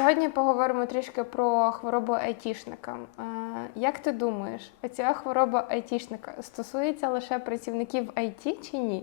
Сьогодні поговоримо трішки про хворобу айтішника. Е, Як ти думаєш, ця хвороба айтішника стосується лише працівників IT чи ні?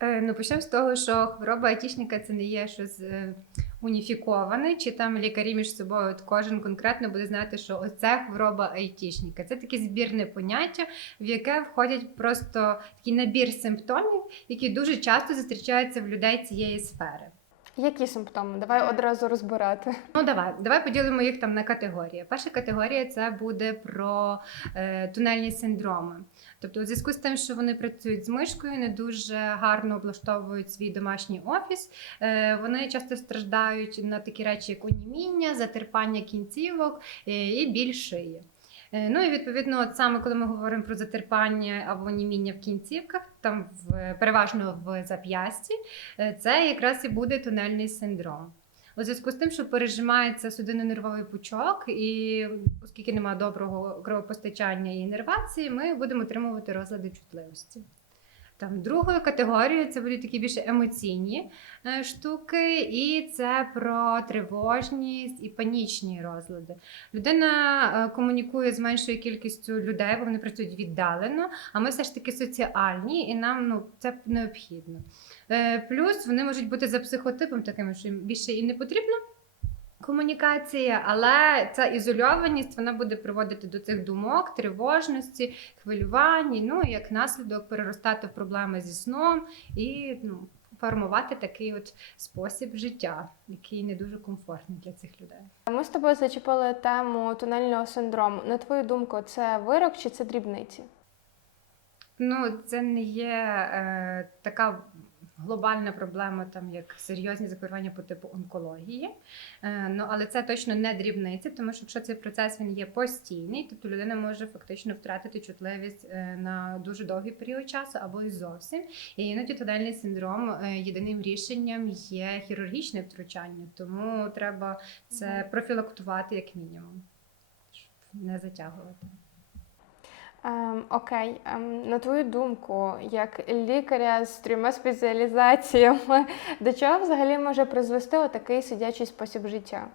Е, Ну, почнемо з того, що хвороба айтішника це не є щось е, уніфіковане, чи там лікарі між собою от кожен конкретно буде знати, що оце хвороба айтішника. Це таке збірне поняття, в яке входять просто такий набір симптомів, які дуже часто зустрічаються в людей цієї сфери. Які симптоми? Давай Е. одразу розбирати. Ну, давай, давай поділимо їх там на категорії. Перша категорія це буде про е, тунельні синдроми. Тобто, у зв'язку з тим, що вони працюють з мишкою, не дуже гарно облаштовують свій домашній офіс. Е, вони часто страждають на такі речі, як оніміння, затерпання кінцівок е, і біль шиї. Е, Ну і відповідно, от саме коли ми говоримо про затерпання або німіння в кінцівках, там в переважно в зап'ясті, е, це якраз і буде тунельний синдром. У зв'язку з тим, що пережимається судинно-нервовий пучок, і оскільки немає доброго кровопостачання і інервації, ми будемо отримувати розлади чутливості. Там другою категорією це будуть такі більше емоційні е, штуки, і це про тривожність і панічні розлади. Людина е, комунікує з меншою кількістю людей, бо вони працюють віддалено, а ми все ж таки соціальні, і нам ну, це необхідно. Е, Плюс вони можуть бути за психотипом такими, що їм більше і не потрібно. Комунікація, але ця ізольованість вона буде приводити до цих думок, тривожності, хвилювань, ну і як наслідок переростати в проблеми зі сном і ну, формувати такий от спосіб життя, який не дуже комфортний для цих людей. Ми з тобою зачепили тему тунельного синдрому. На твою думку, це вирок чи це дрібниці? Ну, це не є е, така глобальна проблема, там як серйозні захворювання по типу онкології. Е, ну, але це точно не дрібниці, тому що якщо цей процес він є постійний, тобто людина може фактично втратити чутливість е, на дуже довгий період часу або і зовсім. І іноді тональний синдром е, єдиним рішенням є хірургічне втручання, тому треба це профілактувати як мінімум, щоб не затягувати. Ем, окей, ем, на твою думку, як лікаря з трьома спеціалізаціями, до чого взагалі може призвести отакий сидячий спосіб життя?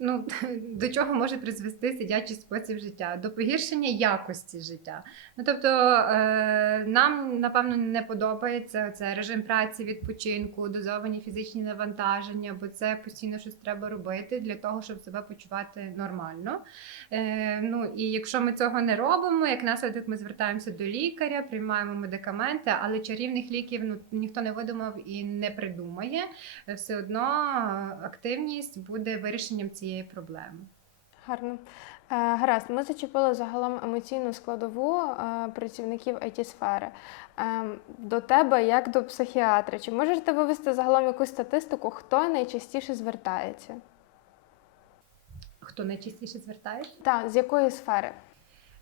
Ну, до чого може призвести сидячий спосіб життя? До погіршення якості життя. Ну тобто е, нам напевно не подобається це режим праці, відпочинку, дозовані фізичні навантаження, бо це постійно щось треба робити для того, щоб себе почувати нормально. Е, ну і якщо ми цього не робимо, як наслідок ми звертаємося до лікаря, приймаємо медикаменти, але чарівних ліків ну ніхто не видумав і не придумає. Е, Все одно активність буде вирішенням цієї проблеми. Гарно. Е, Гаразд, ми зачепили загалом емоційну складову е, працівників it сфери Ем, До тебе, як до психіатра, чи можеш ти вивести загалом якусь статистику, хто найчастіше звертається? Хто найчастіше звертається? Так, з якої сфери?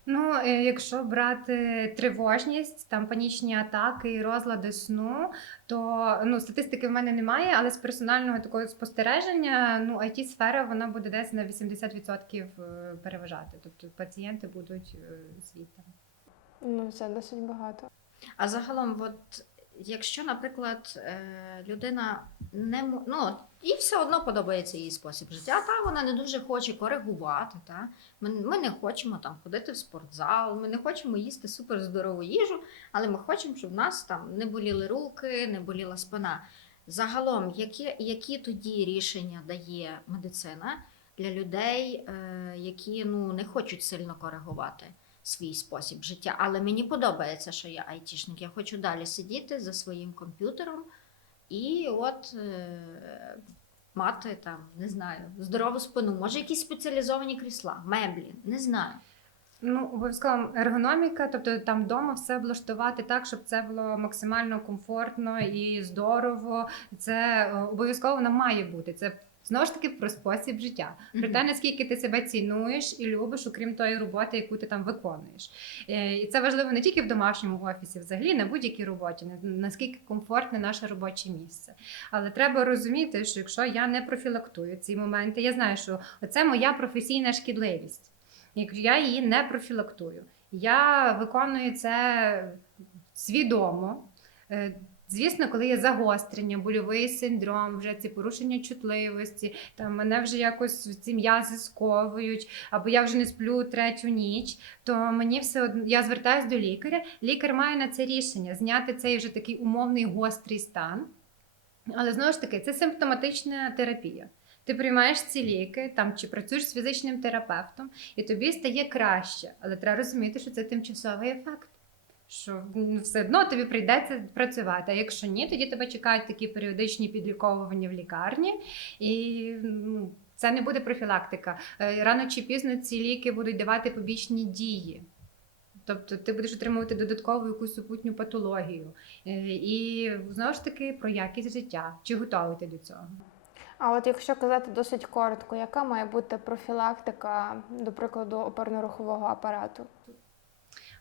Ну, е, якщо брати тривожність, там панічні атаки і розлади сну, то ну статистики в мене немає, але з персонального такого спостереження, ну it сфера вона буде десь на 80% е, переважати. Тобто пацієнти будуть е, звідти. Ну, це досить багато. А загалом, от якщо, наприклад, е, людина не ну, і все одно подобається її спосіб життя, та вона не дуже хоче коригувати. Та? Ми, ми не хочемо там ходити в спортзал, ми не хочемо їсти суперздорову їжу, але ми хочемо, щоб в нас там не боліли руки, не боліла спина. Загалом, які, які тоді рішення дає медицина для людей, е, які ну, не хочуть сильно коригувати? Свій спосіб життя. Але мені подобається, що я айтішник. Я хочу далі сидіти за своїм комп'ютером і от е, мати там, не знаю, здорову спину. Може, якісь спеціалізовані крісла, меблі, не знаю. Ну, обов'язково ергономіка, тобто там вдома все облаштувати так, щоб це було максимально комфортно і здорово. Це е, обов'язково воно має бути. Це знову ж таки про спосіб життя. Про те, наскільки ти себе цінуєш і любиш, окрім тої роботи, яку ти там виконуєш. Е, І це важливо не тільки в домашньому офісі, взагалі на будь-якій роботі, наскільки комфортне наше робоче місце. Але треба розуміти, що якщо я не профілактую ці моменти, я знаю, що це моя професійна шкідливість. Якщо я її не профілактую, я виконую це свідомо. Звісно, коли є загострення, больовий синдром, вже ці порушення чутливості, там мене вже якось ці м'язи сковують, або я вже не сплю третю ніч, то мені все одно я звертаюся до лікаря. Лікар має на це рішення зняти цей вже такий умовний гострий стан. Але знову ж таки, це симптоматична терапія. Ти приймаєш ці ліки, там чи працюєш з фізичним терапевтом, і тобі стає краще. Але треба розуміти, що це тимчасовий ефект. Що ну, все одно тобі прийдеться працювати. А якщо ні, тоді тебе чекають такі періодичні підліковування в лікарні, і ну, це не буде профілактика. Е, Рано чи пізно ці ліки будуть давати побічні дії. Тобто ти будеш отримувати додаткову якусь супутню патологію. Е, І знову ж таки про якість життя. Чи готовий ти до цього? А от якщо казати досить коротко, яка має бути профілактика, до прикладу, опорно-рухового апарату?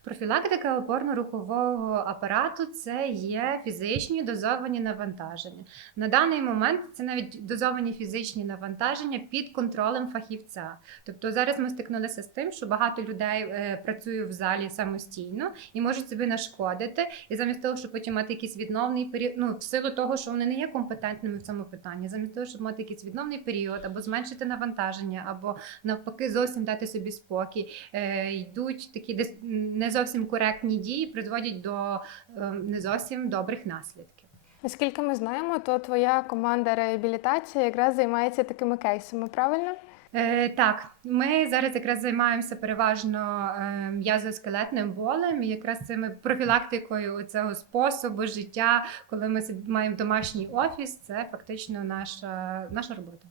Профілактика опорно-рухового апарату це є фізичні дозовані навантаження. На даний момент це навіть дозовані фізичні навантаження під контролем фахівця. Тобто зараз ми стикнулися з тим, що багато людей е, працює в залі самостійно і можуть собі нашкодити. І замість того, щоб потім мати якийсь відновний період, ну в силу того, що вони не є компетентними в цьому питанні, замість того, щоб мати якийсь відновний період, або зменшити навантаження, або навпаки, зовсім дати собі спокій, е, йдуть такі не зовсім коректні дії, призводять до е, не зовсім добрих наслідків. Наскільки ми знаємо, то твоя команда реабілітації якраз займається такими кейсами, правильно? Е, так, ми зараз якраз займаємося переважно е, м'язоскелетним болем, і якраз цими профілактикою цього способу життя, коли ми маємо домашній офіс, це фактично наша, наша робота.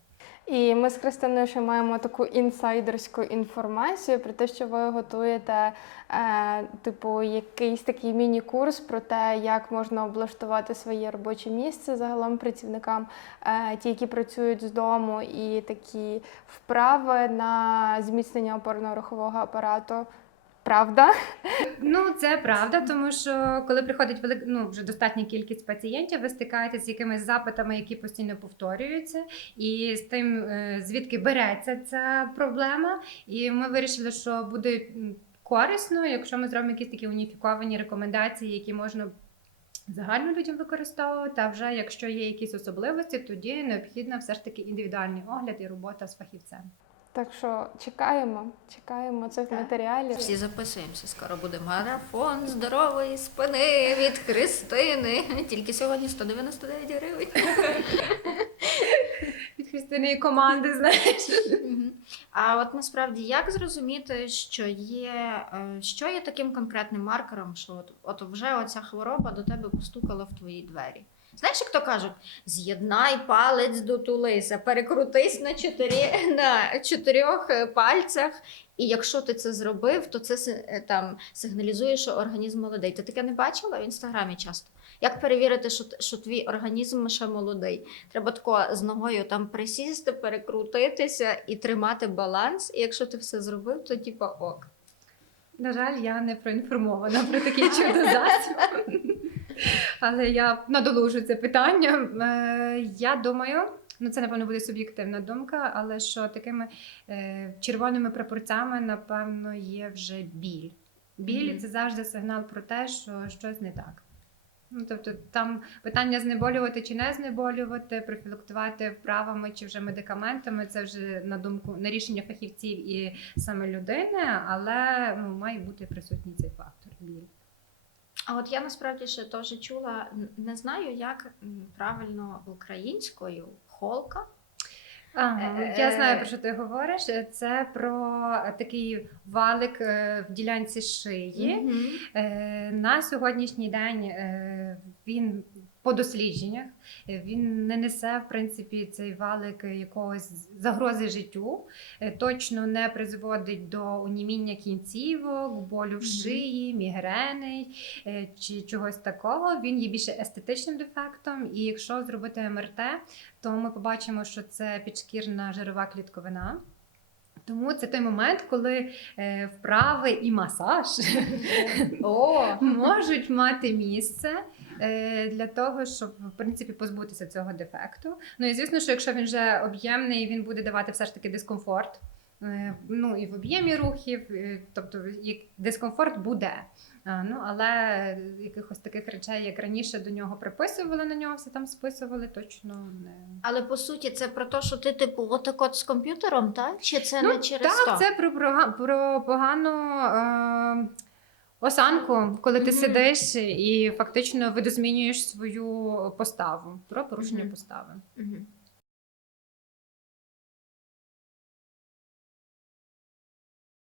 І ми з Христиною ще маємо таку інсайдерську інформацію про те, що ви готуєте, е, типу, якийсь такий міні-курс про те, як можна облаштувати своє робоче місце загалом працівникам, е, ті, які працюють з дому, і такі вправи на зміцнення опорно-рухового апарату. Правда? Ну, це правда, тому що коли приходить велик, ну, вже достатня кількість пацієнтів, ви стикаєтесь з якимись запитами, які постійно повторюються, і з тим, е, звідки береться ця проблема. І ми вирішили, що буде корисно, якщо ми зробимо якісь такі уніфіковані рекомендації, які можна. Загально людям використовувати, а вже якщо є якісь особливості, тоді необхідна все ж таки індивідуальний огляд і робота з фахівцем. Так що чекаємо, чекаємо цих матеріалів. Всі записуємося. Скоро буде марафон здорової спини від Христини. Тільки сьогодні 199 гривень. Від Христини команди, знаєш. А от насправді як зрозуміти, що є, е, що є таким конкретним маркером, що от, от вже оця хвороба до тебе постукала в твої двері? Знаєш, як то кажуть, з'єднай палець до тулиса, перекрутись на, чотири, на чотирьох е, пальцях, і якщо ти це зробив, то це е, там сигналізує, що організм молодий. Ти таке не бачила в інстаграмі часто? Як перевірити, що, що твій організм ще молодий? Треба тако з ногою там присісти, перекрутитися і тримати баланс. І якщо ти все зробив, то типа ок. На жаль, я не проінформована про такий чудо-засіб. Але я надолужу це питання. Е, Я думаю, ну це напевно буде суб'єктивна думка, але що такими е, червоними прапорцями, напевно, є вже біль. Біль Мгм. це завжди сигнал про те, що щось не так. Ну, тобто там питання знеболювати чи не знеболювати, профілактувати вправами чи вже медикаментами, це вже на думку на рішення фахівців і саме людини, але ну, має бути присутній цей фактор біль. А от я насправді ще теж чула, не знаю, як правильно українською холка. Ага, Е, я знаю про що ти говориш. Це про такий валик е, в ділянці шиї. Е, На сьогоднішній день е, він по дослідженнях е, він не несе в принципі цей валик якогось загрози життю, е, точно не призводить до уніміння кінцівок, болю в шиї, мігрени е, чи чогось такого. Він є більше естетичним дефектом. І якщо зробити МРТ, то ми побачимо, що це підшкірна жирова клітковина. Тому це той момент, коли вправи і масаж можуть мати місце для того, щоб в принципі позбутися цього дефекту. Ну і звісно, що якщо він вже об'ємний, він буде давати все ж таки дискомфорт. Е, Ну і в об'ємі рухів, е, тобто дискомфорт буде. Ну, але якихось таких речей, як раніше до нього приписували на нього, все там списували, точно не. Але по суті, це про те, що ти, типу, отак от з комп'ютером, так? Чи це ну, не через так, то? це про, про, про погану е, осанку, коли ти сидиш і фактично видозмінюєш свою поставу про порушення постави.